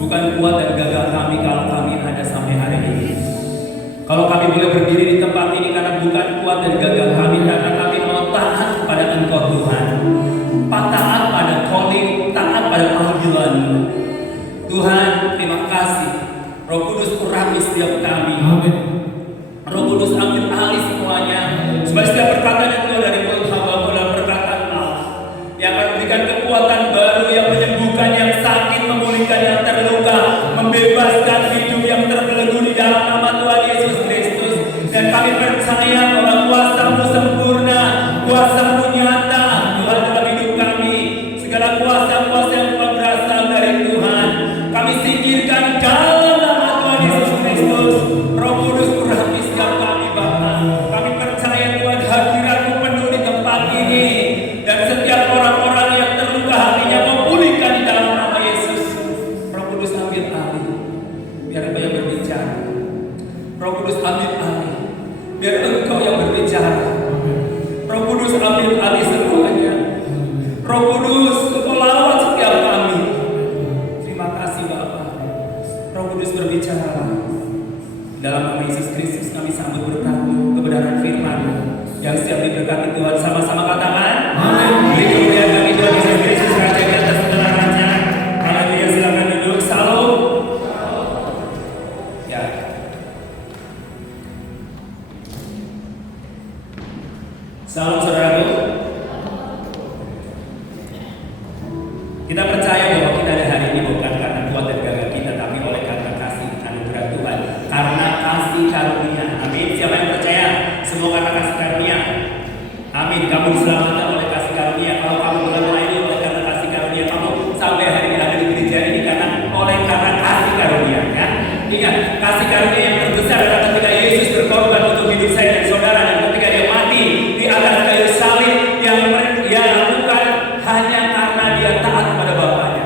Bukan kuat dan gagah kami kalau kami ada sampai hari ini. Kalau kami boleh berdiri di tempat ini karena bukan kuat dan gagah kami, karena kami mau taat kepada Engkau Tuhan. Taat pada calling, taat pada panggilan. Tuhan, terima kasih. Roh Kudus urapi setiap kami. Amin. Roh Kudus ambil alih semuanya. Supaya setiap perkataan yang keluar dari mulut hamba adalah perkataan Allah yang akan memberikan kekuatan baru, yang menyembuhkan yang sakit, memulihkan yang terluka, membebaskan hidup yang terbelenggu di dalam nama Tuhan Yesus Kristus. Dan kami percaya bahwa kuasa-Mu sempurna, kuasa-Mu nyata Tuhan dalam hidup kami. Segala kuasa-kuasa yang bukan berasal dari Tuhan kami singkirkan dalam nama Tuhan Yesus Kristus. Roh Kudus urapi setiap kami Bapa. Kami percaya Tuhan hadirat-Mu penuh di tempat ini, dan setiap orang-orang yang terluka hatinya memulihkan di dalam nama Yesus. Roh Kudus ambil alih, biar Engkau yang berbicara. Roh Kudus ambil alih, biar Engkau yang berbicara. Roh Kudus ambil alih semuanya. Roh Kudus, Engkau lawat setiap kami. Terima kasih Bapa. Roh Kudus berbicara. Dalam nama Yesus Kristus kami sambut berkat-Mu, kebenaran firman-Mu yang siap diberkati Tuhan. Sama-sama katakan amin. Beri kemuliaan bagi Tuhan Yesus Kristus, Raja di atas segala raja. Haleluya, silakan duduk. Salam. Ya. Salam saudaraku. Kita percaya bahwa kita ada hari ini bukan karena kuat dan gagah kita, tapi oleh karena kasih anugerah Tuhan, karena kasih karunia. Amin. Siapa yang percaya? Semua karena kasih karunia. Amin. Kamu diselamatkan oleh kasih karunia. Kalau kamu bukan ini oleh karena kasih karunia, kamu sampai hari ini ada di gereja ini karena oleh karena kasih karunia. Ya. Ingat, kasih karunia yang terbesar adalah ketika Yesus berkorban untuk hidup saya dan saudara, dan ketika Dia mati di atas kayu salib, yang Dia lakukan hanya karena Dia taat kepada Bapaknya.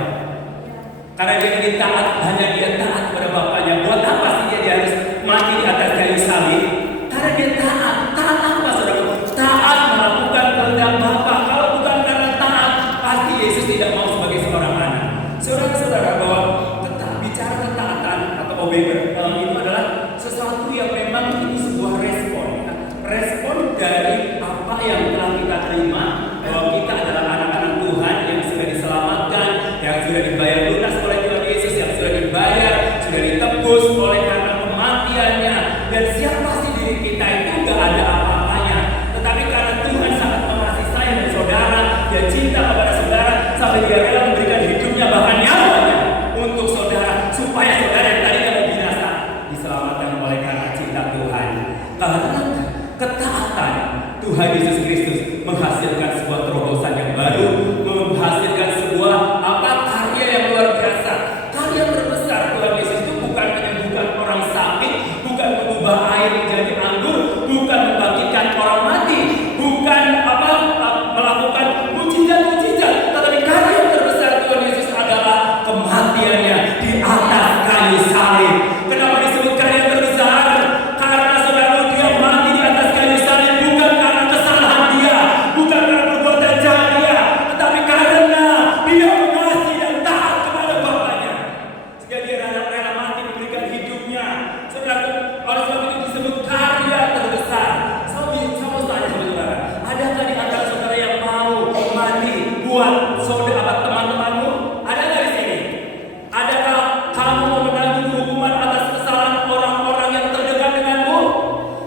Karena Dia ingin taat, hanya Dia taat kepada Bapaknya. Buat apa sih Dia harus mati di atas kayu salib? Karena Dia taat. Taat apa saudara? Taat melakukan kehendak Bapa. Kalau bukan karena taat, pasti Yesus tidak mau sebagai seorang anak. Saudara-saudara, bahwa bicara ketaatan atau obey itu adalah sesuatu yang memang itu sebuah respon. Respon dari apa yang telah kita terima, bahwa kita adalah anak-anak Tuhan cinta kepada saudara sampai dia rela memberikan hidupnya bahkan nyawanya untuk saudara supaya saudara yang tadinya mau binasa diselamatkan oleh karena cinta Tuhan. Karena ketaatan Tuhan Yesus Kristus menghasilkan sebuah terobosan yang baru, menghasilkan sebuah karya yang luar biasa, karya terbesar Tuhan Yesus itu bukan menyembuhkan orang sakit, bukan mengubah air menjadi anggur, bukan membangkitkan orang mati, bukan melakukan mujizat-mujizat, tetapi karya terbesar Tuhan Yesus adalah kematiannya di atas kayu salib. Kenapa disebut karya terbesar? Karena saudara, dia mati di atas kayu salib bukan karena kesalahan dia, bukan karena perbuatan jahat dia, tetapi karena dia mengasihi dan taat kepada Bapaknya, sehingga dia rela mati memberikan hidupnya. Saudara, oleh sebab itu disebut karya terbesar. Sama tanya saudara, adakah di antara saudara yang mau mati buat saudara teman-temanmu? Ada nggak di sini? Adakah kamu mau menanggung hukuman atas kesalahan orang-orang yang terdekat denganmu?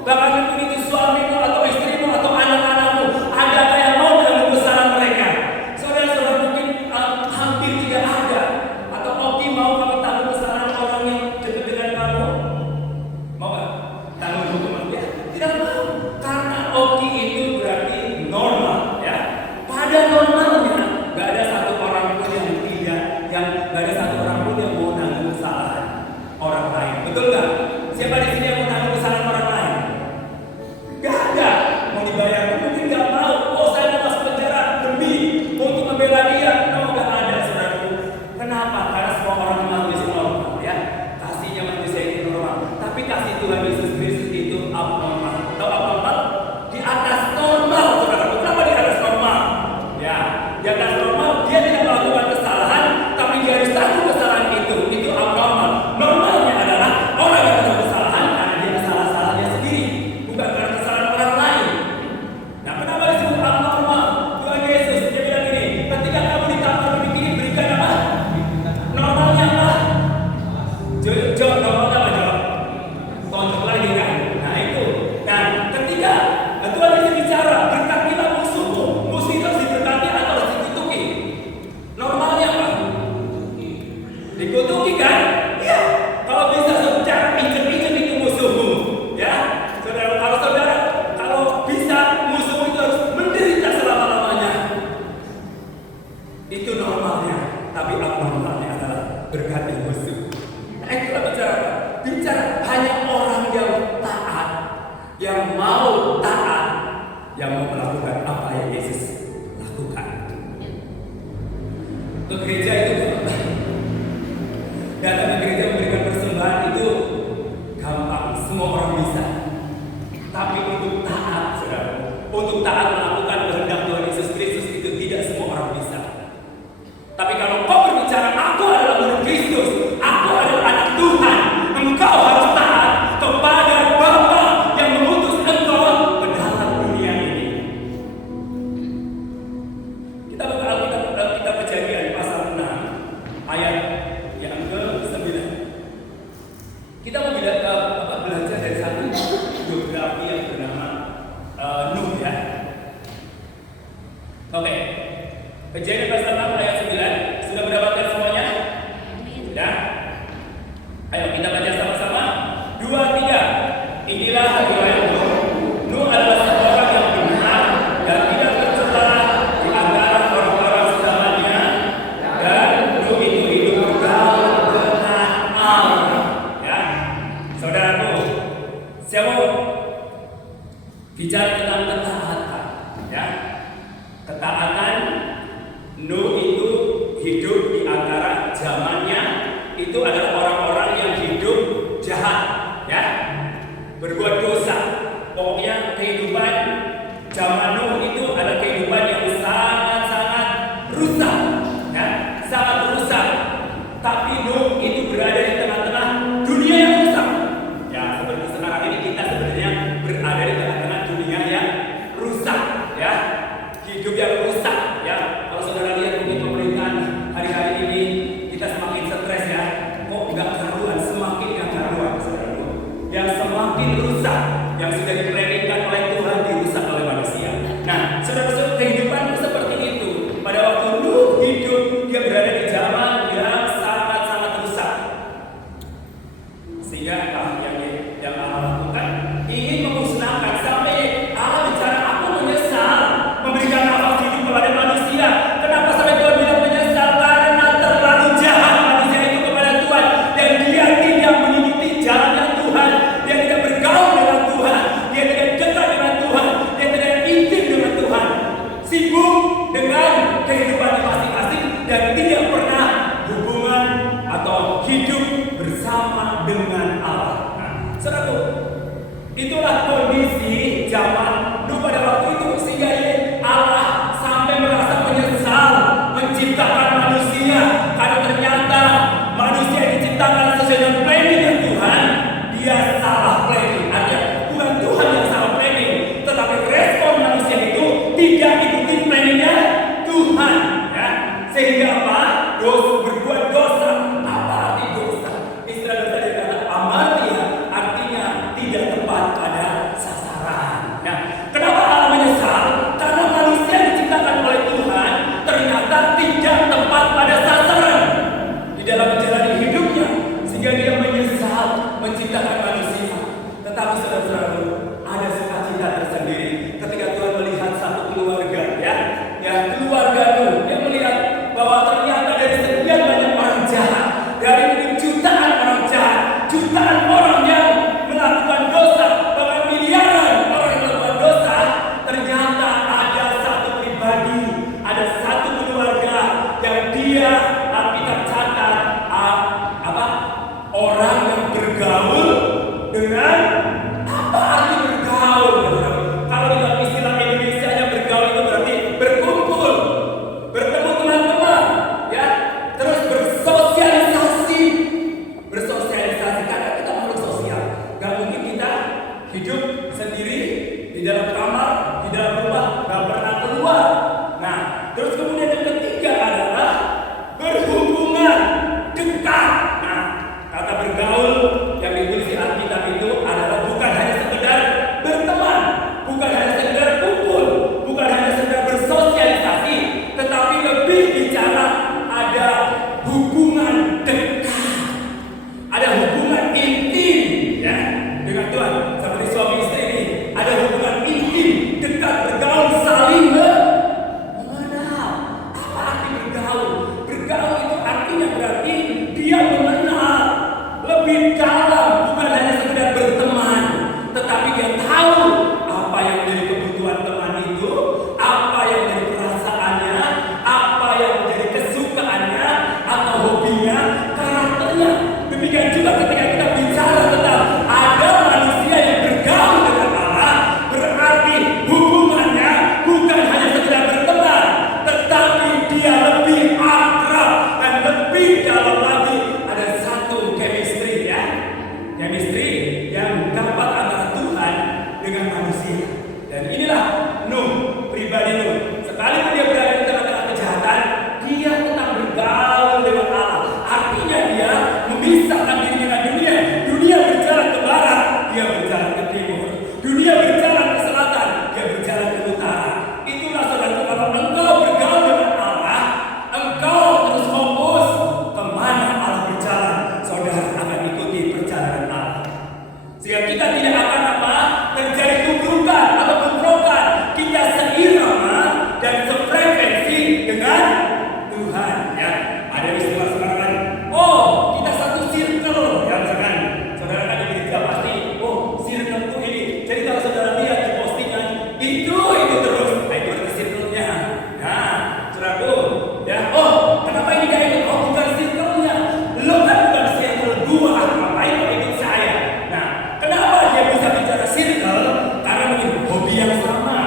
Bahkan mungkin itu suamimu atau istrimu atau anak-anakmu. Adakah yang mau menanggung kesalahan mereka? Saudara-saudara, mungkin hampir tidak ada. Atau Oki mau kamu tanggung kesalahan orang yang dekat dengan kamu? Mau nggak tanggung hukuman dia? Tidak mau, karena Oki itu berarti normal, ya. Pada normalnya nggak ada satu orang pun yang nggak ada satu orang pun yang mau nanggung kesalahan orang lain. Betul nggak? Siapa di sini yang mau nanggung kesalahan orang lain? Nggak ada. Mau dibayar mungkin nggak mau. Oh, saya mau masuk penjara demi untuk membela dia. No, nggak ada, saudaraku. Kenapa? Karena semua orang manusia normal, ya. Kasihnya manusia itu normal. Tapi kasih Tuhan Yesus Kristus itu abnormal. Tahu abnormal? Di atas normal, saudaraku. Kenapa di atas normal? Ya, di atas normal dia tidak melakukan kesalahan, tapi dia harus tanggung kesalahan itu. Itu abnormal. Normalnya adalah orang yang melakukan kesalahan karena dia salah-salahnya sendiri, bukan karena kesalahan orang lain. Nah, kenapa disebut abnormal? Tuhan Yesus dia bilang gini, ketika kamu ditampar begini, berikan apa? Normalnya apa? Jawab normalnya apa? Jawab. Tonjok lagi kan? Nah itu. Nah, ketika Tuhan Yesus bicara, berkatilah musuhmu, musuh itu harus diberkati atau harus dikutuki? Normalnya apa? Dikutuki kan? Iya. Kalau bisa saudara injek-injek itu musuhmu, ya. Saudara, kalau bisa musuhmu itu harus menderita selama-lamanya. Itu normalnya. Tapi abnormalnya adalah berkati musuh. Nah, itulah bicara apa? Bicara hanya orang yang taat, yang mau taat, yang mau melakukan apa yang Yesus lakukan. Ke gereja itu gampang. Datang ke gereja memberikan persembahan itu gampang, semua orang bisa. Tapi untuk taat, saudara, untuk taat melakukan kehendak Tuhan Yesus Kristus itu tidak semua orang bisa. Tapi kalau kau berbicara, aku adalah murid Kristus, aku adalah anak Tuhan, engkau harus taat kepada Bapa yang mengutus engkau ke dalam dunia ini. Kita buka Alkitab Kejadian pasal 6 ayat yang ke-9. Kita mau belajar dari satu biografi yang bernama Nuh, ya. Oke. Kejadian pasal 6 ayat 9. Sudah mendapatkan semuanya? Sudah? Ayo kita baca sama-sama. 2, 3. Inilah riwayat Nuh. Nuh adalah seorang yang benar dan tidak tercela di antara orang-orang sezamannya, dan Nuh itu hidup bergaul dengan Allah. Ya, saudaraku, saya mau bicara tentang ketaatan. Ya, ketaatan. Nuh itu hidup di antara zamannya itu adalah orang-orang yang hidup jahat, ya, berbuat dosa. Pokoknya kehidupan zaman Nuh itu adalah kehidupan yang sangat-sangat rusak, ya, sangat rusak. Tapi Nuh itu berada di tengah-tengah dunia yang rusak. Ya, seperti sekarang ini kita sebenarnya berada di tengah-tengah dunia yang rusak, ya, hidup yang rusak, ya. Kalau saudara lihat mungkin pemerintahan hari-hari ini kita semakin stres, ya. Kok nggak karuan, semakin nggak karuan, saudara. Yang semakin rusak, yang sudah dipredikkan oleh Tuhan dirusak oleh manusia. Nah, saudara-saudara, kehidupan seperti itu. Sehingga apa? Berbuat dosa. Apa arti dosa? Istilah dosa dari kata amalia artinya tidak tepat pada sasaran. Nah, kenapa Allah menyesal? Karena manusia diciptakan oleh Tuhan ternyata tidak tepat pada sasaran di dalam menjalani hidupnya, sehingga dia menyesal menciptakan manusia. Tetapi saudara-saudara, ada sukacita tersendiri ketika Tuhan melihat satu keluarga, keluarga Nuh. Dia melihat bahwa ternyata dari sekian banyak orang jahat, dari jutaan orang jahat, jutaan orang yang melakukan dosa, bahkan miliaran orang yang melakukan dosa, ternyata ada satu pribadi, ada satu keluarga yang dia kita catat orang yang bergaul dengan apa arti bergaul? Kalau dalam istilah Indonesia bergaul itu berarti berkumpul, bertemu teman-teman, terus bersosialisasi karena kita makhluk sosial. Gak mungkin kita hidup sendiri di dalam kamar, di dalam rumah, gak pernah keluar. Nah, terus kemudian yang ketiga adalah berhubungan dekat. Nah, kata bergaul yang ditulis di Alkitab itu adalah bukan hanya sekedar berteman, bukan hanya sekedar kumpul, bukan hanya sekedar bersosialisasi, tetapi lebih bicara ada hubungan dekat, ada hubungan intim dengan Tuhan. Seperti suami istri ini ada hubungan intim, dekat, bergaul, saling mengenal. Apa arti bergaul? Bergaul itu artinya berarti dia mengenal lebih dalam, bukan hanya sekedar berteman, tetapi dia tahu apa yang menjadi kebutuhan teman itu, apa yang menjadi perasaannya, apa yang menjadi kesukaannya atau hobinya, karakternya. Demikian juga ketika kita bicara tentang ada manusia yang bergaul dengan Allah, berarti hubungannya bukan hanya sekedar berteman, tetapi dia lebih akrab dan lebih dalam lagi. Ada satu chemistry yang dapat antara Tuhan dengan manusia. Dan inilah Nuh, pribadi Nuh. Sekalipun dia berada di tengah-tengah kejahatan, dia tetap bergaul dengan Allah. Artinya dia memisahkan diri dengan dunia. Dunia berjalan ke barat, dia berjalan ke timur. Dunia berjalan ke selatan, dia berjalan ke utara. Itulah saudara, kalau engkau bergaul dengan Allah, engkau terus fokus kemana Allah berjalan. Saudara akan ikuti perjalanan Allah, sehingga kita tidak akan terjadi tubrukan atau bentrokan. Kita seirama dan sefrekuensi dengan Tuhan. Ada istilah sekarang, kita satu circle. Misalkan saudara kan di gereja pasti, circle ini. Jadi kalau saudara lihat di postingan itu terus, itu berarti circle-nya. Nah, saudaraku, kenapa ini gak ikut? Bukan circle-nya. Lo kan bukan circle gua, ngapain lo ikut saya? Nah, kenapa dia bisa bicara circle? Karena mungkin hobi yang sama,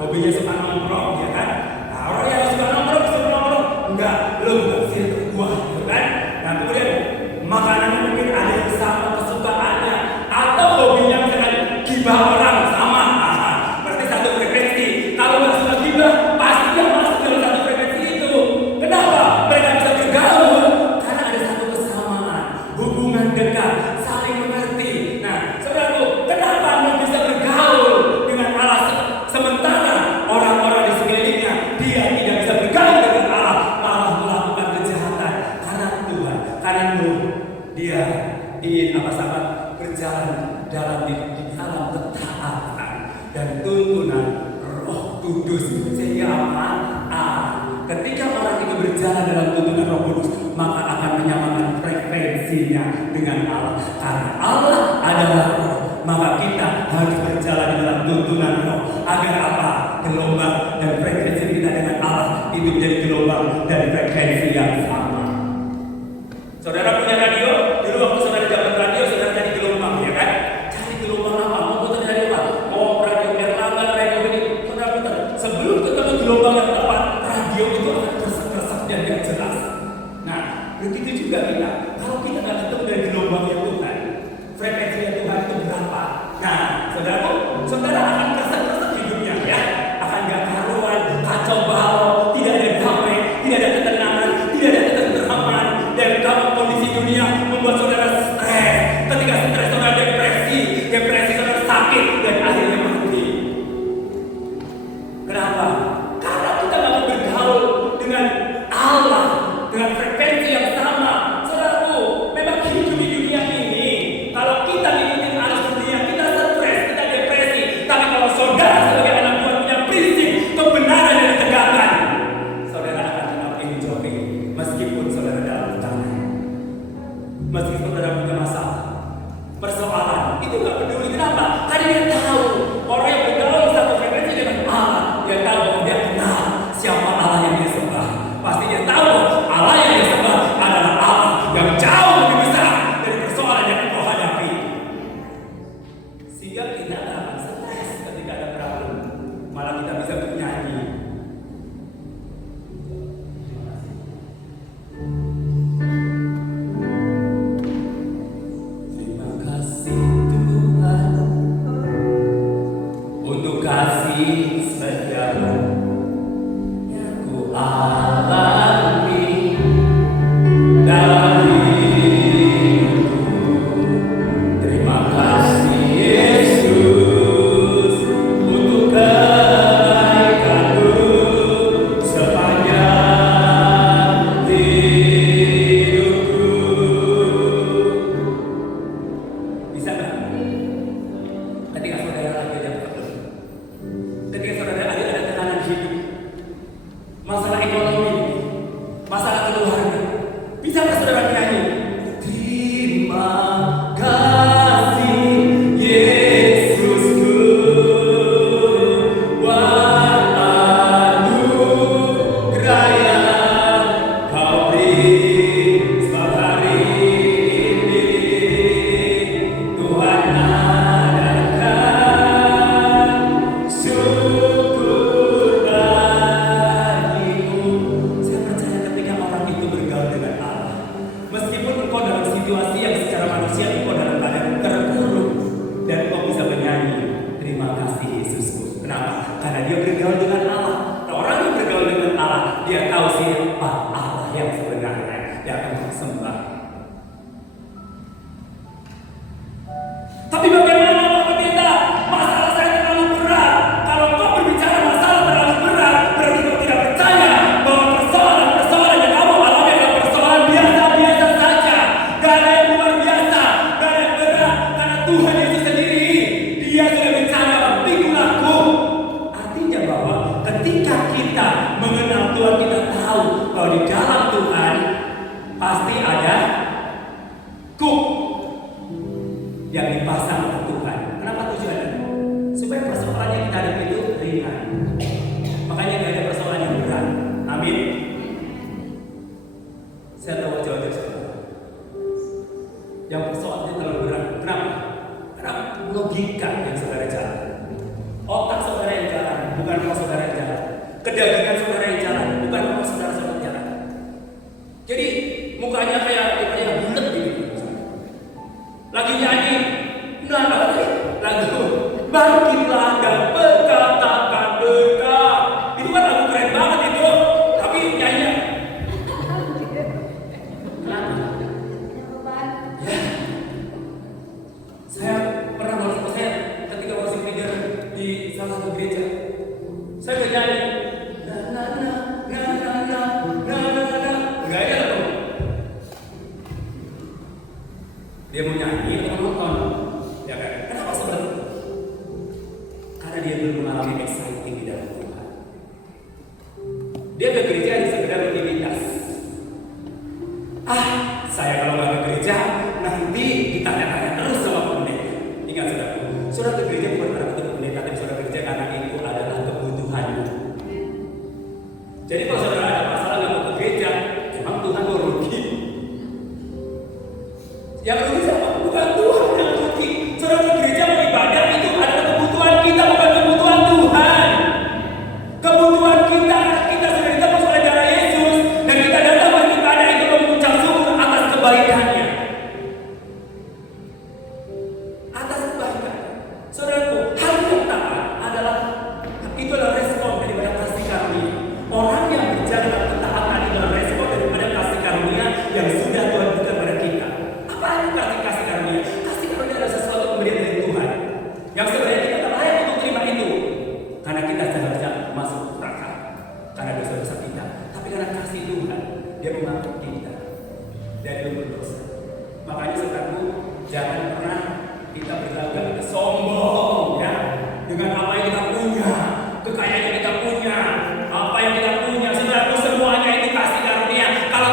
hobinya suka nongkrong, ya kan? Nah, orang yang suka nongkrong, enggak, lo bukan circle gua, ya kan? Nah, kemudian makanannya mungkin ada yang sama kesukaannya, atau hobinya misalkan gibah orang sama, berarti satu frekuensi. Kalau nggak suka gibah, pasti dia masuk dalam satu frekuensi itu. Kenapa mereka bisa bergaul? Karena ada satu kesamaan, hubungan dekat, saling mengerti. Nah, saudaraku, kenapa Anda bisa bergaul dengan Allah sementara orang-orang di sekelilingnya dia tidak bisa bergaul dengan Allah, malah melakukan kejahatan? Karena Tuhan, karena Nuh, dia ingin sahabat berjalan dalam di dalam ketaatan dan tuntunan Roh Kudus. Sehingga ketika orang itu berjalan dalam tuntunan Roh Kudus, maka akan menyamakan frekuensinya dengan Allah. Karena Allah adalah Roh, maka kita harus berjalan dalam tuntunan Roh. Agar apa? Gelombang dan frekuensi kita dengan Allah itu menjadi gelombang dan frekuensi yang sama. Saudara punya radio? Dulu waktu saudara dapat radio, saudara cari gelombang, ya kan? Cari gelombang apa? Mau putar radio apa? Radio Erlangga, radio ini. Saudara putar. Sebelum ketemu gelombang yang tepat, radio itu akan tersesak dan tidak jelas. Nah, begitu juga kita. Kalau kita nggak ketemu dari gelombang yang Tuhan, frekuensi yang Tuhan itu berapa? Nah, saudara akan tersesak hidupnya, ya. Akan gak karuan, kacau balau, tidak ada damai, tidak ada ketenangan. Meskipun saudara dalam tekanan, meskipun saudara punya masalah, persoalan, itu gak peduli. Kenapa? Karena dia tahu orang yang bergaul satu frekuensi dengan Allah, dia tahu bahwa dia kenal siapa Allah yang dia sembah. Pasti dia tahu Allah yang dia sembah adalah Allah yang jauh lebih besar dari persoalan yang kau hadapi. Sehingga kita tidak akan stres ketika ada problem, malah kita bisa bernyanyi. Terima kasih Tuhan untuk kasih setiamu yang ku alami dalam hidupku. Terima kasih Yesus untuk kebaikan-Mu sepanjang hidupku. Bisa nggak? Ketika saudara lagi ada problem, ketika saudara ada tekanan hidup, masalah ekonomi, masalah keluarga, bisa nggak saudara nyanyi? Terima kasih Yesusku, buat anugerah yang Kau beri setiap hari ini. Tuhan adakan syukur bagimu. Saya percaya ketika orang itu bergaul dengan Allah, meskipun engkau dalam situasi yang secara manusia engkau dalam keadaan terpuruk, dan engkau bisa bernyanyi, terima kasih Yesusku. Kenapa? Karena dia bergaul dengan Allah. Nah, orang yang bergaul dengan Allah, dia tahu siapa Allah yang sebenarnya yang akan disembah. Tapi bagaimana Pak Pendeta? Masalah saya terlalu berat. Kalau kau berbicara masalah terlalu berat, berarti kau tidak percaya bahwa persoalan-persoalan yang kamu alami adalah persoalan biasa-biasa saja. Gak ada yang luar biasa, gak ada yang berat. Karena Tuhan Yesus sendiri, Dia sudah bicara, pikulanku. Artinya bahwa ketika kita mengenal Tuhan, kita tahu bahwa di dalam Tuhan pasti ada kuk yang dipasang oleh Tuhan. Kenapa tujuannya? Supaya persoalan yang kita hadapi itu ringan. Makanya gak ada persoalan yang berat. Amin. Saya tahu jawabnya saudara. Yang persoalannya terlalu berat. Kenapa? Karena logika yang saudara jalan, otak saudara yang jalan, bukan roh saudara yang jalan. Kedagingan saudara yang jalan, bukan roh saudara yang jalan. Jadi mukanya kayak bulat gitu. Lagi nyanyi, nah apa tadi? Lagu bangkitlah dan berkatakan dekat. Itu kan lagu keren banget itu, tapi nyanyi. Kenapa? Ya. Saya pernah waktu saya ketika masih leader di salah satu gereja, saya bernyanyi. Nggak ada lagu. Dia mau nyanyi atau nonton, ya kan? Kenapa seperti itu? Karena dia belum mengalami exciting di dalam Tuhan. Dia ke gereja hanya sekedar rutinitas. Saya kalau nggak ke gereja nanti ditanya-tanya terus sama pendeta. Ingat saudara, saudara ke gereja bukan karena ketemu pendeta, tapi saudara ke gereja karena itu adalah kebutuhannya. Jadi kalau saudara ada masalah nggak mau ke gereja, emang Tuhan mau rugi? Yang rugi siapa? Bukan Tuhan yang rugi. Saudara ke gereja beribadah itu adalah kebutuhan kita, bukan kebutuhan Tuhan. Kebutuhan kita sudah ditebus oleh darah Yesus, dan kita datang beribadah itu mengucap syukur atas kebaikannya. Atas kebaikan. Saudaraku, hal yang taat adalah itu adalah respon daripada kasih karunia. Orang yang berjalan dalam ketaatan itu adalah respon daripada kasih karunia yang sudah Tuhan berikan pada kita. Apa itu kasih karunia? Kasih karunia adalah sesuatu pemberian dari Tuhan yang sebenarnya kita tak layak untuk terima itu, karena kita seharusnya masuk neraka karena dosa-dosa kita. Tapi karena kasih Tuhan, Dia mengampuni kita dari berdosa. Makanya saudaraku, jangan pernah kita berlagak sombong ya dengan apa yang kita punya, kekayaan yang kita punya, apa yang kita punya. Saudaraku, semuanya itu kasih karunia. Kalau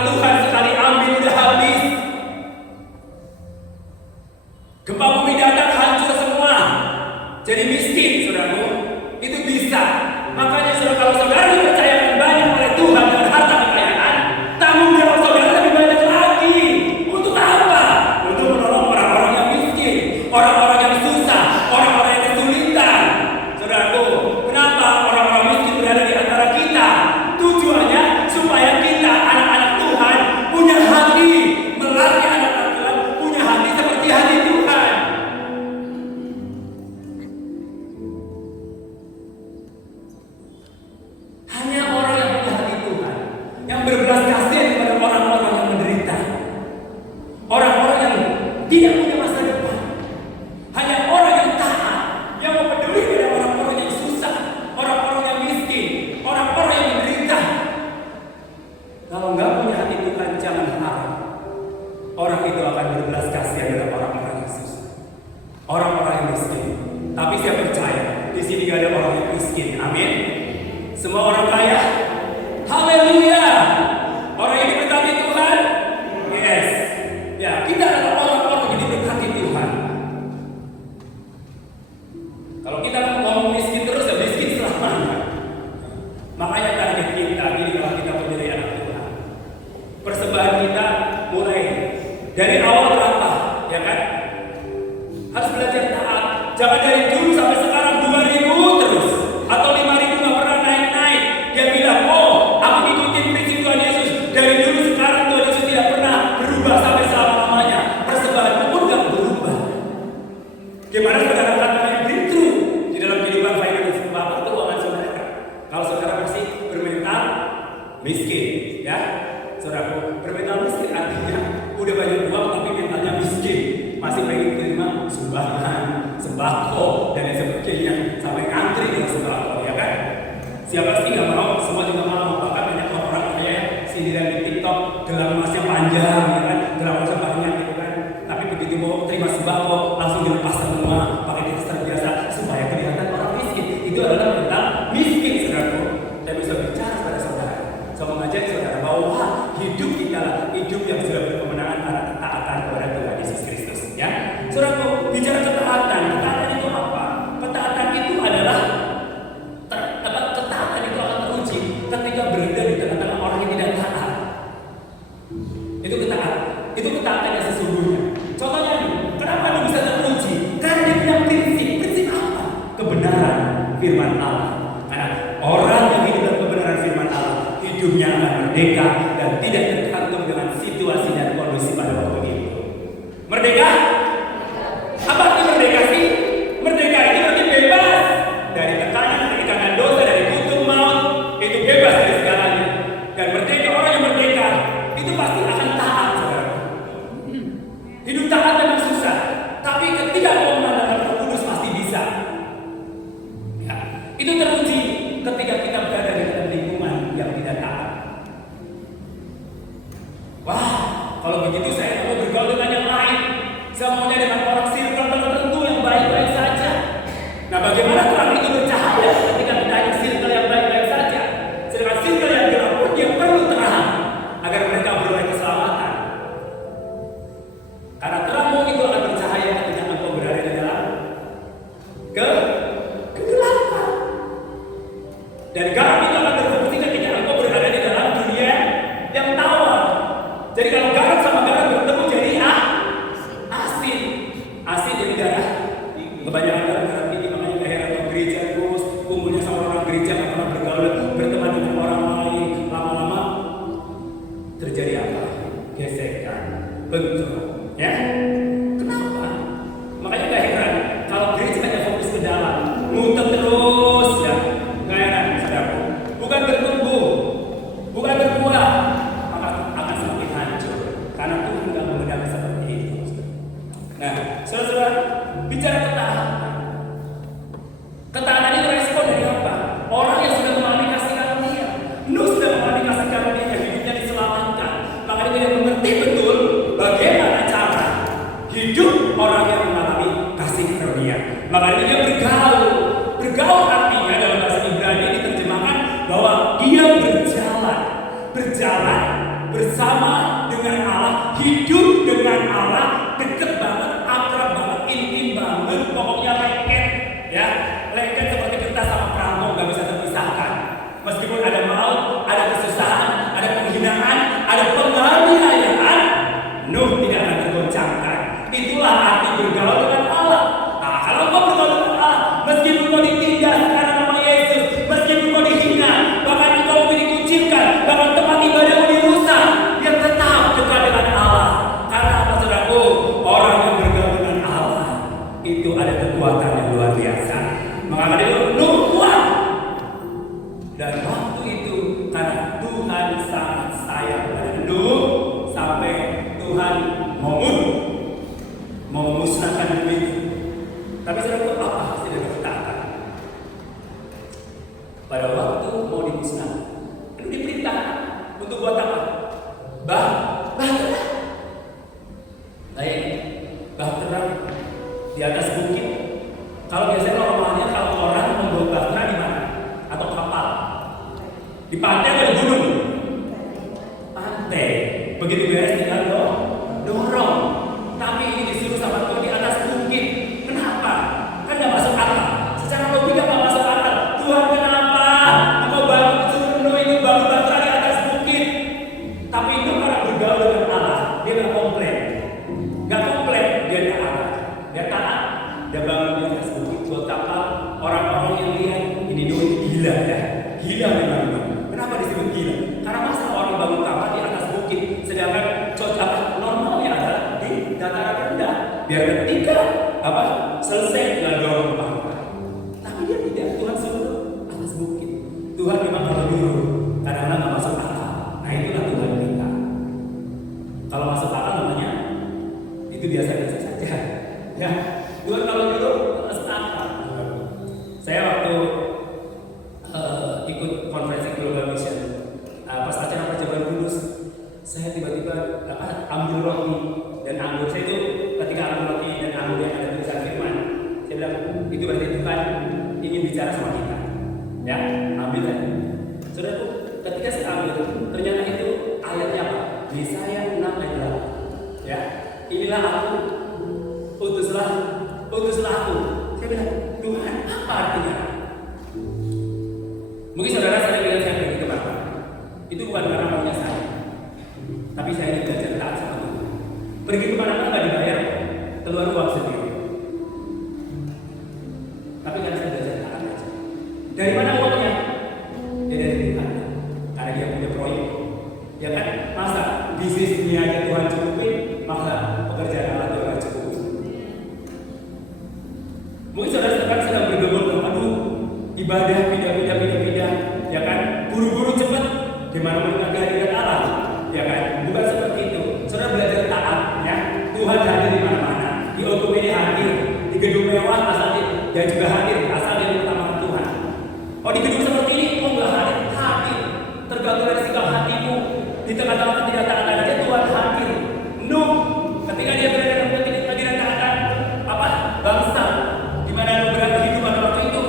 berbelas kasihan kepada orang-orang yang menderita, orang-orang yang tidak punya masa depan. Hanya orang yang taat, yang peduli pada orang-orang yang susah, orang-orang yang miskin, orang-orang yang menderita. Kalau nggak punya hati Tuhan, jangan harap orang itu akan berbelas kasihan dengan orang-orang yang susah, orang-orang yang miskin. Tapi saya percaya di sini gak ada orang yang miskin. Amin. Semua orang kaya. Haleluya. Orang yang diberkati Tuhan. Yes. Ya, kita adalah orang-orang yang diberkati Tuhan. Kalau kita ngomong miskin terus, ya miskin selamanya. Makanya target kita, gini kalau kita menjadi anak Tuhan, persembahan kita mulai dari awal berapa, ya kan? Harus belajar taat. Jangan dari dulu sampai sekarang 2.000 terus atau 5.000 nggak pernah naik-naik. Dia bilang, oh, aku ikutin prinsip Tuhan Yesus dari dulu sekarang. Tuhan Yesus tidak pernah berubah sampai selama-lamanya. Persembahan pun nggak berubah. Gimana saudara katakan breakthrough di dalam kehidupan financial bapak keuangan saudara? Kalau saudara masih bermental miskin, ya, saudara bermental miskin artinya udah banyak uang tapi mentalnya miskin, masih pengen terima sumbangan, sembako dan lain sebagainya, sampai ngantri dengan sembako, ya kan? Siapa sih nggak mau? Semua juga mau. Bahkan banyak orang kayak sindiran di TikTok, gelang emasnya panjang, ya kan? Gelang emasnya banyak, gitu kan? Tapi begitu mau terima sembako, langsung dilepas semua, pakai tas terbiasa supaya kelihatan orang miskin. Itu adalah mental miskin, saudaraku. Saya bisa bicara pada saudara, saya mengajak saudara bahwa hidup kita lah hidup yang sudah berkemenangan karena ketaatan kepada Tuhan Yesus Kristus, ya. Saudaraku, bicara ketaatan itu apa? Ketaatan itu adalah ketaatan itu akan teruji ketika berada di tengah-tengah orang yang tidak taat. Itu ketaatan. Itu ketaatan yang sesungguhnya. Contohnya nih, kenapa lu bisa teruji? Karena dia punya prinsip apa? Kebenaran firman Allah. Karena orang yang hidup dalam kebenaran firman Allah, hidupnya akan merdeka dan tidak tergantung dengan situasi dan kondisi pada waktu itu. Merdeka? Apa arti merdeka sih? Merdeka ini berarti bebas dari tekanan, dari ikatan dosa, dari kutuk maut. Itu bebas dari segalanya. Dan merdeka, orang yang merdeka itu pasti akan taat, saudara. Hidup taat memang susah, tapi ketika kau mengandalkan Roh Kudus pasti bisa. Ya, itu teruji ketika kita berada di dalam lingkungan yang tidak taat. Wah, kalau begitu saya mau bergaul dengan yang lain. Saya maunya dengan orang circle tertentu yang baik-baik saja. Nah, bagaimana terang itu bercahaya ketika kita hanya circle yang baik-baik saja? Sedangkan circle yang gelap pun dia perlu terang agar mereka beroleh keselamatan. Karena terangmu itu akan bercahaya ketika engkau berada di dalam kegelapan. Dan garam itu akan berfungsi ketika engkau berada di dalam dunia yang tawar. Jadi kalau garam sama garam bertemu jadi asin jadi darah. Kebanyakan garam ini makanya gak heran ke gereja terus kumpulnya sama orang gereja, gak pernah bergaul, berteman dengan orang lain. Lama-lama terjadi apa? Gesekan, bentrok, ya? Kenapa? Makanya gak heran kalau gereja hanya fokus ke dalam, ngutek terus, ya. Gak heran, saudara. Bukan bertumbuh, bukan berbuah, maka akan semakin hancur. Karena Tuhan gak mengenal seperti itu. Nah, saudara, bicara ketaatan. Ketaatan itu respon dari apa? Orang yang sudah mengalami kasih karunia. Nuh sudah mengalami kasih karunia, hidupnya diselamatkan. Makanya dia mengerti betul bagaimana cara hidup orang yang mengalami kasih karunia. Makanya dia bergaul. Bergaul artinya dalam bahasa Ibrani diterjemahkan bahwa dia berjalan bersama dengan Allah, hidup dengan Allah, dekat banget, akrab banget, intim banget, pokoknya lengket, ya, lengket seperti kertas sama perangko, nggak bisa terpisahkan. Meskipun ada maut, ada kesusahan, ada penghinaan, ada penganiayaan, Nuh tidak akan tergoncangkan. Itulah arti bergaul dengan Allah. Nah, kalau kau bergaul dengan Allah, meskipun kau ditindas karena nama Yesus, meskipun kau dihina, bahkan kau dikucilkan, bahkan tempat ibadahmu dirusak, yang tetap dekat dengan Allah. Karena apa, saudaraku? Bahtera. Baik, bahtera di atas bukit. Kalau biasanya normalnya kalau orang membuat bahtera di mana? Atau kapal? Di pantai atau di gunung? Pantai. Begitu beres tinggal dorong. Tapi ini disuruh sama Tuhan di atas bukit. Kenapa? Kan nggak masuk akal. Secara logika nggak masuk akal. Tuhan, kenapa Engkau suruh Nuh itu bangun bahtera di atas bukit? Tapi Nuh karena bergaul dengan Allah, dia nggak komplain. Dia taat. Dia bangun di atas bukit buat kapal. Orang-orang yang lihat ini Nuh itu gila ya. Gila memang. Kenapa disebut gila? Karena masa orang bangun kapal di atas bukit, sedangkan normalnya adalah di dataran rendah. Biar ketika selesai tinggal dorong kapal. Tapi dia tidak. Tuhan suruh atas bukit. Tuhan memang kalau dulu kadang-kadang nggak masuk akal. Nah itulah Tuhan kita. Kalau masuk akal namanya itu biasa-biasa saja. Ya, Tuhan kalau dulu masuk akal. Saya waktu ikut konferensi Global Mission, pas acara perjamuan kudus, saya tiba-tiba ambil roti dan anggur. Saya itu ketika ambil roti dan anggur yang ada tulisan firman, saya bilang itu berarti Tuhan ingin bicara sama kita. Ya, ambil kan. Saudaraku, ketika saya ambil, ternyata itu ayatnya apa? Yesaya 6 ayat 8. Ya, inilah aku, utuslah aku. Saya bilang, Tuhan, apa artinya? Mungkin saudara saya bilang saya pergi ke Bapak. Itu bukan karena maunya saya, tapi saya ini belajar taat sama Tuhan. Pergi ke mana nggak dibayar, keluar uang sendiri. Tapi karena saya belajar taat aja. Dari mana uangnya? Ya dari Tuhan. Karena dia punya proyek. Ya kan? Masa bisnis dunia aja Tuhan cukupin, maka pekerjaan Allah Tuhan cukupin. Mungkin saudara-saudara sedang bergumul, aduh, ibadah pindah, ya kan? Buru-buru cepat, gimana mendengar kehadiran Allah, ya kan? Bukan seperti itu. Saudara belajar taat, ya. Tuhan hadir di mana-mana. Di Otum ini hadir, di gedung mewah asal dia juga hadir, asal dia utamakan Tuhan. Oh di gedung seperti ini, nggak hadir, hadir. Tergantung dari sikap hatimu. Di tengah-tengah ketidaktaatan aja Tuhan hadir. Nuh, ketika dia berada dalam ketidaktaatan bangsa, di mana Nuh berada hidup pada waktu itu,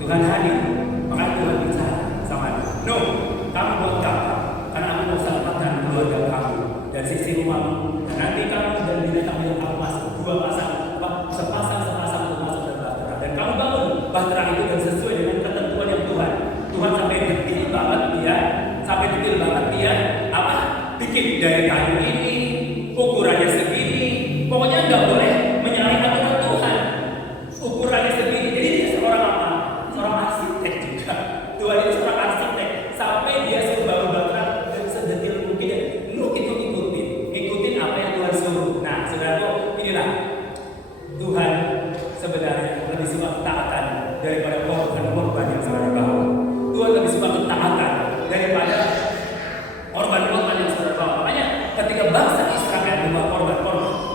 Tuhan hadir. Maka Tuhan bicara sama Nuh, kamu buat apa? Karena aku mau selamatkan keluarga kamu dan sisi rumahmu. Dan nanti kamu dan binatang yang kamu masuk sepasang untuk masuk dalam bahtera. Dan kamu bangun bahtera itu dan sesuai dengan ketentuan yang Tuhan sampai detail banget dia bikin dari kayu ini, ukurannya segini. Pokoknya nggak boleh menyalahi aturan Tuhan. Ukurannya segini. Jadi dia seorang arsitek juga. Tuhan itu seorang arsitek. Sampai dia suruh bangun bahtera dan sedetil mungkin. Nuh itu ikutin apa yang Tuhan suruh. Nah, saudaraku, inilah Tuhan sebenarnya lebih suka ketaatan daripada korban yang saudara bawa. Tuhan lebih suka ketaatan daripada korban yang saudara bawa. Makanya ketika bangsa Israel membawa korban,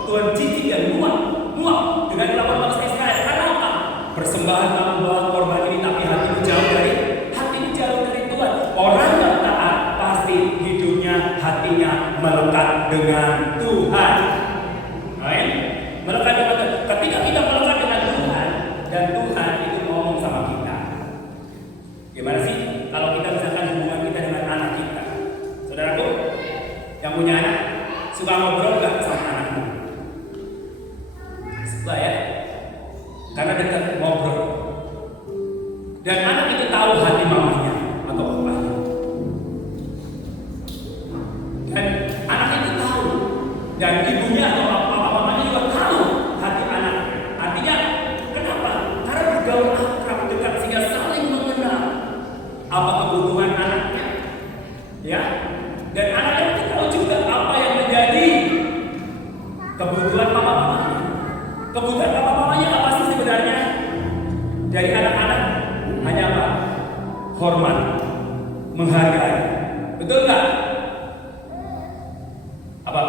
Tuhan jijik dan muak dengan lawan bangsa Israel. Karena apa? Persembahan kamu bawa korban ini, tapi hatimu jauh dari Tuhan. Orang yang taat pasti hidupnya, hatinya melekat dengan Tuhan. Amin. Melekat dengan Tuhan. Ketika kita melekat dengan Tuhan dan Tuhan itu ngomong sama kita. Gimana sih kalau kita misalkan hubungan kita dengan anak kita? Saudaraku, yang punya anak suka ngobrol gak sama anaknya? Suka ya? Karena dekat ngobrol. Dan anak itu tahu hati mamanya atau papanya. Dan anak itu tahu. Dan ibunya atau mamanya juga tahu hati anak. Artinya, kenapa? Karena bergaul akrab dekat sehingga saling mengenal apa kebutuhan anaknya. Ya. Dan anaknya itu tahu juga apa yang menjadi kebutuhan papa-papanya. Kebutuhan papa-papanya apa sih sebenarnya? Dari anak-anak hanya apa? Hormat, menghargai. Betul nggak? Apa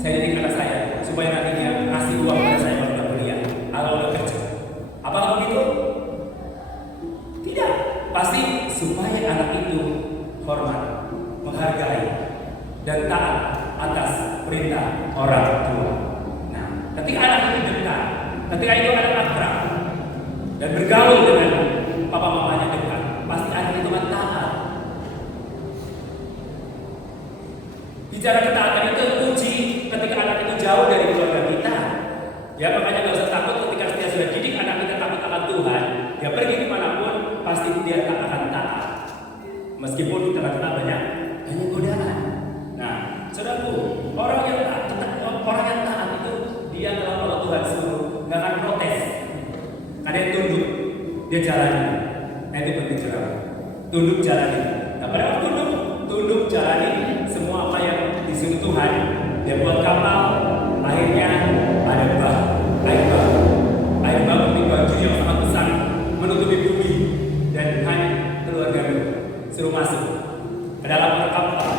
saya didik anak saya supaya nanti dia ngasih uang pada saya kalau udah kuliah, kalau udah kerja. Apa begitu? Tidak. Pasti supaya anak itu hormat, menghargai, dan taat atas perintah orang tua. Nah, ketika anak itu dekat, ketika itu anak akrab dan bergaul dengan papa mamanya dekat, pasti anak itu akan taat. Bicara ketaatan itu kunci ketika anak itu jauh dari keluarga kita. Ya, makanya nggak usah takut ketika kita sudah didik anak kita takut akan Tuhan. Dia pergi kemanapun pasti dia tak akan taat. Meskipun di tengah-tengah banyak godaan. Nah, saudaraku, orang yang taat itu dia kalau Tuhan suruh nggak akan protes. Ada yang tunduk, dia jalani. Nah, itu penting saudara. Tunduk jalani. Nah, pada waktu tunduk jalani semua apa yang disuruh Tuhan. Dia buat kapal, akhirnya ada air bah seperti baju yang sangat besar menutupi bumi dan hanya keluarga suruh masuk ke dalam kapal.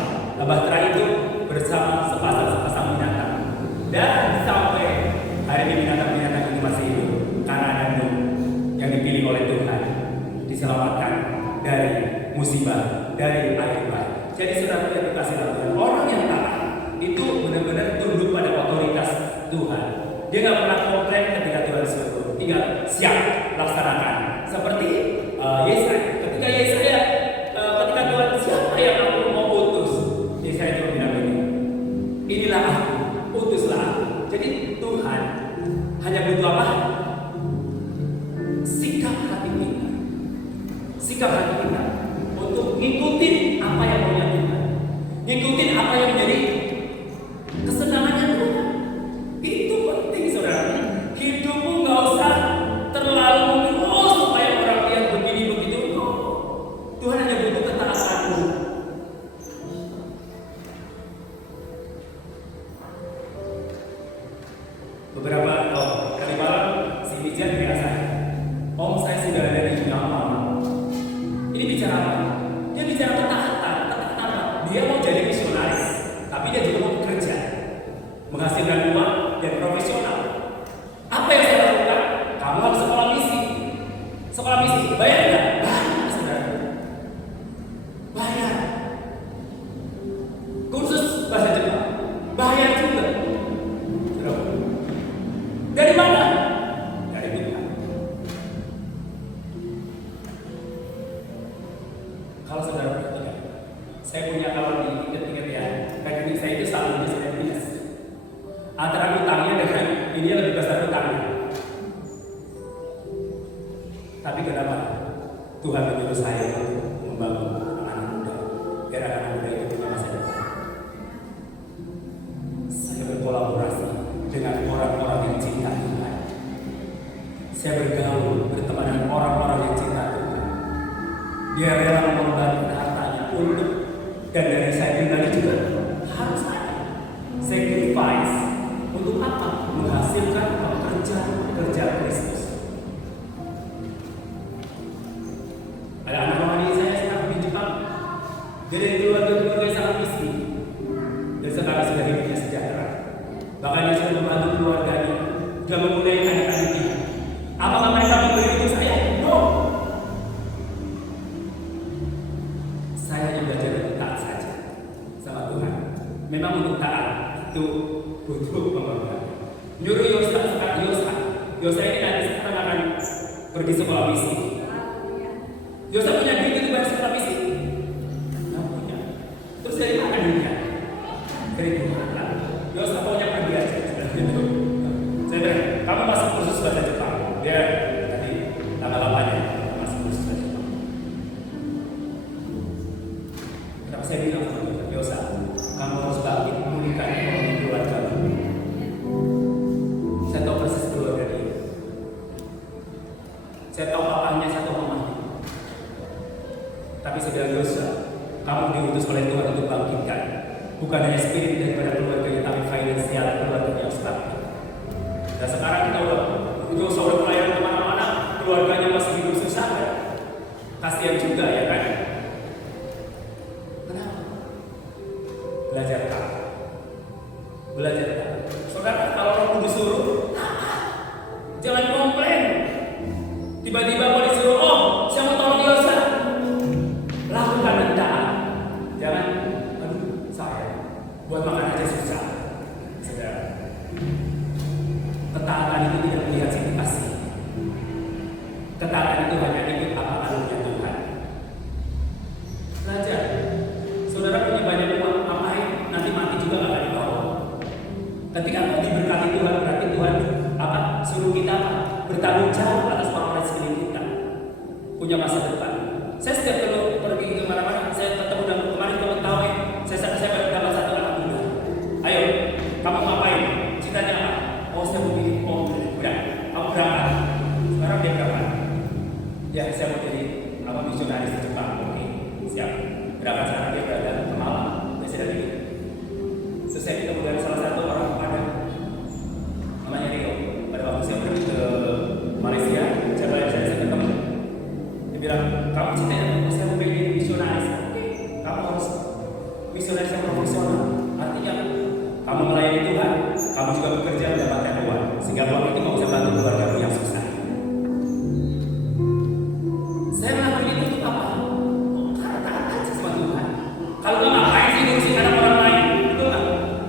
Bahtera itu bersama sepasang binatang dan sampai hari ini binatang-binatang itu masih hidup karena ada Nuh yang dipilih oleh Tuhan diselamatkan dari musibah dari air bah. Jadi saudara yang dikasih Tuhan, orang yang taat itu benar-benar tunduk pada otoritas Tuhan. Dia nggak pernah komplain ketika Tuhan suruh, tinggal siap laksanakan. Seperti Yesaya, ketika Tuhan siapa yang aku mau utus, Yesaya cuma bilang ini, inilah aku, utuslah aku. Jadi Tuhan hanya butuh apa? Sikap hati kita untuk ngikutin apa yang maunya Tuhan, ngikutin apa yang menjadi kesenangannya Tuhan. Itu penting saudara. Hidupmu nggak usah terlalu supaya orang lihat begini begitu. Tuhan hanya butuh ketaatanmu. Beberapa kali malam si Mijan biasa, Om saya sudah ada di lama. Ini bicara apa? Dia bicara ketaatan apa? Dia mau jadi misionaris, tapi dia juga mau bekerja, menghasilkan uang dan profesional. Apa yang saya lakukan? Kamu harus sekolah misi. Sekolah misi, bayar nggak? Bayar, saudara. Bayar. Kursus bahasa Jepang, bayar juga. Dari mana? Dari Tuhan. Kalau saudara perhatikan, saya punya kawan di ingat ya, rekening saya itu selalu minus. Antara utangnya dengan ini lebih besar utangnya. Tapi kenapa Tuhan menyuruh saya untuk membangun anak muda, biar anak muda itu punya masa depan? Saya berkolaborasi dengan orang-orang yang cinta Tuhan. Saya bergaul berteman dengan orang-orang yang cinta Tuhan. Dia rela mengorbankan hartanya untuk, dan dari saya pribadi juga harus ada sacrifice untuk apa? Menghasilkan kerja Kristus. Ada anak rohani saya sekarang di Jepang. Dia dari keluarga yang sangat miskin dan sekarang sudah hidupnya sejahtera. Bahkan dia sudah membantu keluarganya, juga memulai adik-adiknya. Apakah mereka memberi itu saya? No. Saya hanya belajar untuk taat saja sama Tuhan. Memang untuk taat itu butuh pengorbanan. Nyuruh Yosa ini nanti sekarang akan pergi sekolah misi. Yosa punya duit itu bayar sekolah misi? Nggak punya. Terus dari mana duitnya? Dari Tuhan. Yosa pokoknya pergi aja. Saya bilang, kamu masuk kursus bahasa Jepang. Dia tadi tanggal 8 masuk kursus bahasa Jepang. Kenapa saya bilang sama Yosa, kamu harus bangkit memulihkan ekonomi keluarga. Saya tahu persis keluarga dia. Saya tahu papahnya, saya tahu mamahnya. Tapi saudara Yosa, kamu diutus oleh Tuhan untuk bangkitkan bukan hanya spirit daripada keluarga, tapi finansial keluarga yang stabil. Dan sekarang kita udah pelayanan kemana-mana, keluarganya masih hidup susah kan? Kasihan juga ya kan? Kenapa? Belajar tak? Saudara, kalau Roh Kudus suruh, jangan komplain. Tiba-tiba mau disuruh, saya mau tolong Yosa, lakukan dan taat. Jangan, saya Ketaatan itu tidak melihat situasi. Ketaatan itu hanya ikut apa alurnya Tuhan. Belajar. Saudara punya banyak uang, ngapain? Nanti mati juga gak akan dibawa. Ketika kau diberkati Tuhan, berarti Tuhan suruh kita bertanggung jawab atas orang-orang sekeliling kita. Punya masa depan. Saya setiap kalau pergi kemana-mana, saya ketemu dengan kemarin kamu tahu ya, saya dapat satu anak muda. Ayo, kamu ngapain? Citanya apa? Oh, saya mau bikin udah, kamu berangkat. Sekarang dia berangkat. Ya, saya mau jadi misionaris di Jepang. Oke, siap. Berangkat sekarang dia berada ke Malang. Saya sudah bikin. Selesai ketemu dengan salah satu orang Padang, namanya Rio. Pada waktu saya pergi ke Malaysia, saya ketemu. Dia bilang, kamu cintanya saya mau jadi misionaris. Oke, kamu harus misionaris yang profesional. Artinya kamu melayani Tuhan, kamu juga bekerja mendapatkan uang, sehingga uang itu mau bisa bantu keluargamu yang susah. Saya melakukan itu untuk apa? Karena taat aja sama Tuhan. Kalau nggak ngapain sih ngurusin anak orang lain, betul nggak?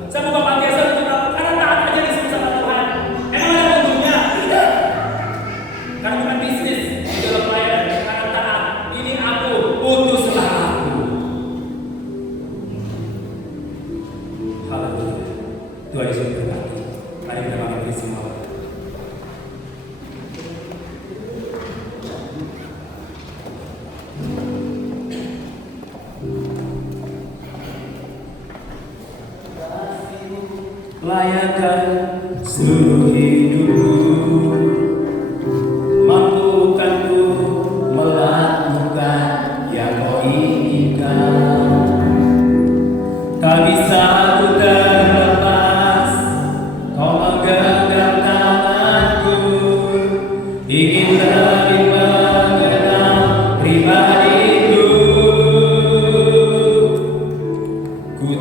Saya buka panti asuhan untuk apa? Karena taat aja disuruh sama Tuhan. Emang ada untungnya? Tidak. Karena bukan bisnis, itu adalah pelayanan. Karena taat. Ini aku, putuslah aku. Haleluya. Tuhan Yesus berkati. Mari kita bangkit semua. Layakan seluruh hidupku, mampukan ku melakukan yang kau inginkan. Tak bisa ku terlepas, kau menggenggam tanganku, ingin lebih mengenal pribadiku. Ku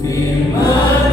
Firman